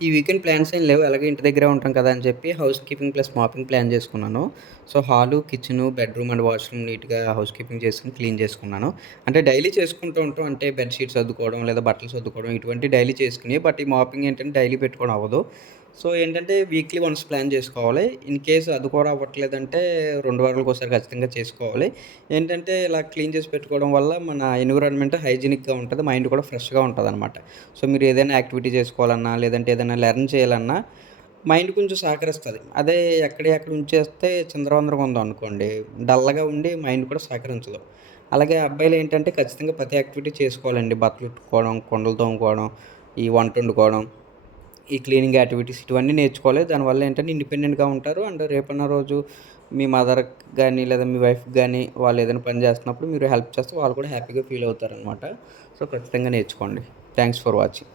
ఈ weekend plans ఏం లేవు. ఎలాగో ఇంటి దగ్గరే ఉంటాం కదా! అని చెప్పి house keeping plus mopping plan చేసుకున్నాను. So, hall, kitchen, bedroom and washroom నీట్‌గా హౌస్ కీపింగ్ చేసుకొని క్లీన్ చేసుకున్నాను. అంటే డైలీ చేసుకుంటూ ఉంటాం. అంటే బెడ్ షీట్స్ సర్దుకోవడం, లేదా బట్టలు సర్దుకోవడం ఇటువంటి డైలీ చేసుకునేయి. బట్ ఈ మాపింగ్ ఏంటంటే డైలీ పెట్టుకోవడం అవ్వదు. సో, ఏంటంటే వీక్లీ వన్స్ ప్లాన్ చేసుకోవాలి. ఇన్ కేస్ అది కూడా అవ్వట్లేదంటే 2 వారాలకోసారి ఖచ్చితంగా చేసుకోవాలి. ఏంటంటే ఇలా క్లీన్ చేసి పెట్టుకోవడం వల్ల మన ఎన్విరాన్మెంట్ హైజీనిక్‌గా ఉంటది. మైండ్ కూడా ఫ్రెష్‌గా ఉంటదనమాట. సో, మీరు ఏదైనా యాక్టివిటీ చేసుకోవాలన్నా, లేదంటే ఏదైనా లెర్న్ చేయాలన్నా మైండ్ కొంచెం సహకరిస్తది. అదే ఎక్కడియి అక్కడ ఉంచేస్తే చిందరవందరగా ఉందనుకోండి, డల్‌గా ఉండి మైండ్ కూడా సహకరించదు. అలాగే అబ్బాయిలేంటంటే ఖచ్చితంగా ప్రతి యాక్టివిటీ చేసుకోవాలండి. బట్టలు ఉతుక్కోవడం, కుండలు తోముకోవడం, ఈ వంటొండుకోవడం, ఈ క్లీనింగ్ యాక్టివిటీస్ ఇవన్నీ నేర్చుకోవాలి. దానివల్ల ఏంటంటే ఇండిపెండెంట్‌గా ఉంటారు. అండ్ రేపన్న రోజు మీ మదర్‌కి గాని, లేదా మీ వైఫ్‌కి గాని వాళ్ళేదైనా పని చేస్తున్నప్పుడు మీరు హెల్ప్ చేస్తే వాళ్ళు కూడా హ్యాపీగా ఫీల్ అవుతారనమాట. సో, ఖచ్చితంగా నేర్చుకోండి. Thanks for watching.